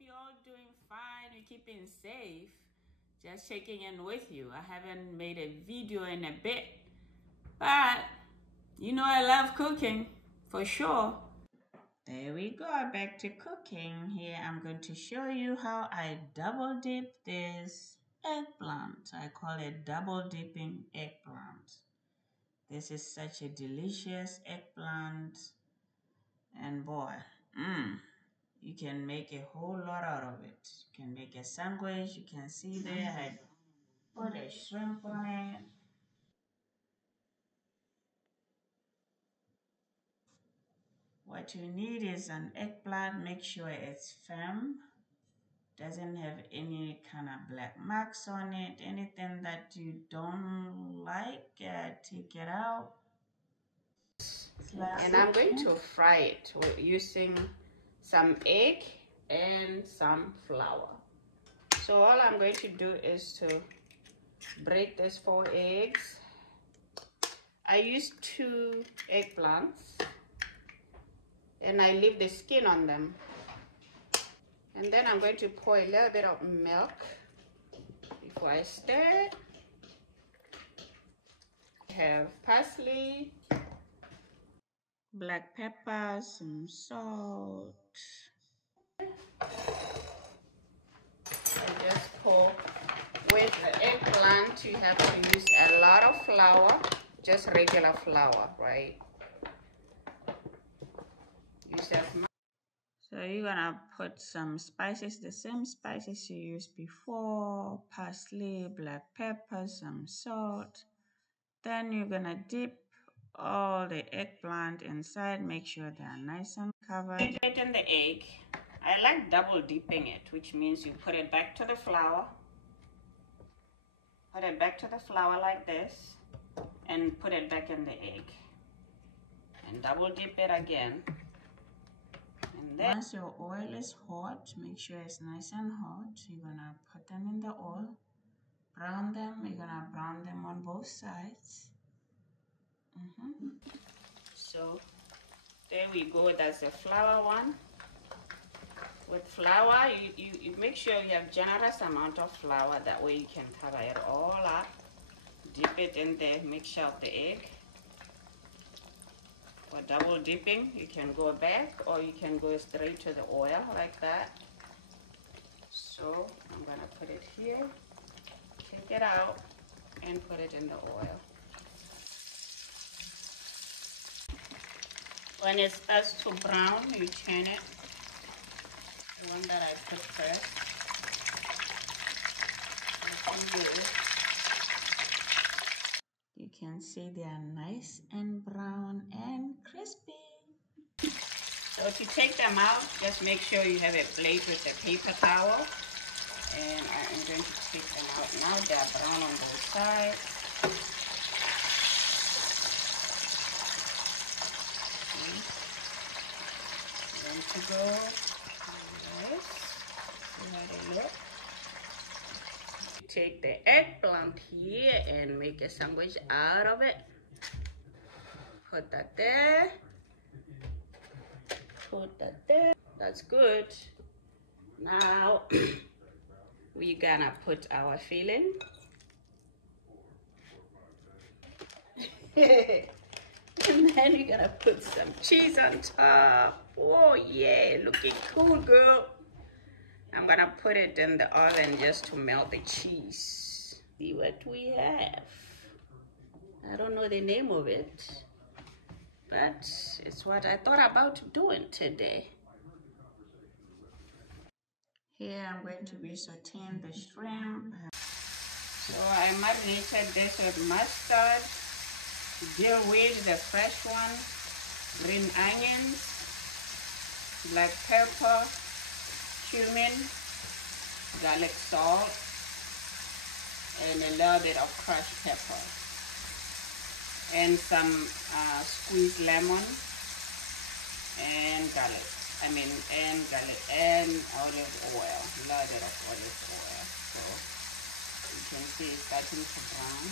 you're all doing fine. You're keeping safe. Just checking in with you. I haven't made a video in a bit, but you know I love cooking for sure. There we go, back to cooking. Here I'm going to show you how I double dip this eggplant. I call it double dipping eggplant. This is such a delicious eggplant, and boy, you can make a whole lot out of it. You can make a sandwich. You can see there I put a shrimp on it. What you need is an eggplant. Make sure it's firm, doesn't have any kind of black marks on it. Anything that you don't like, take it out. And I'm going to fry it using some egg and some flour. So all I'm going to do is to break these 4 eggs. I use 2 eggplants and I leave the skin on them. And then I'm going to pour a little bit of milk before I stir it. I have parsley, black pepper, some salt. I just pour. With the eggplant, you have to use a lot of flour, just regular flour, right? Use as much. So you're gonna put some spices, the same spices you used before, parsley, black pepper, some salt. Then you're gonna dip all the eggplant inside. Make sure they are nice and covered. Put it in the egg. I like double dipping it, which means you put it back to the flour. Put it back to the flour like this and put it back in the egg. And double dip it again. And then once your oil is hot, make sure it's nice and hot. You're gonna put them in the oil, brown them. You're gonna brown them on both sides. So there we go. That's the flour one. With flour, you make sure you have generous amount of flour. That way you can cover it all up. Dip it in the mixture of the egg. For double dipping, you can go back or you can go straight to the oil like that. So I'm gonna put it here, take it out, and put it in the oil. When it starts to brown, you turn it. The one that I put first. You can see they are nice and brown and crispy. So to take them out, just make sure you have a plate with a paper towel. And I am going to take them out now. They are brown on both sides. Ready to go. Nice. See how they look. Take the eggplant here and make a sandwich out of it. Put that there. Put that there. That's good. Now we're gonna put our filling. And then we're gonna put some cheese on top. Oh yeah, looking cool, girl. I'm gonna put it in the oven just to melt the cheese. See what we have. I don't know the name of it, but it's what I thought about doing today. Here I'm going to be sauteing the shrimp. So I marinated this with mustard, dill weed, the fresh one, green onions, black pepper, cumin, garlic salt, and a little bit of crushed pepper, and some squeezed lemon, and garlic. And garlic and olive oil, a little bit of olive oil. So you can see it's starting to brown.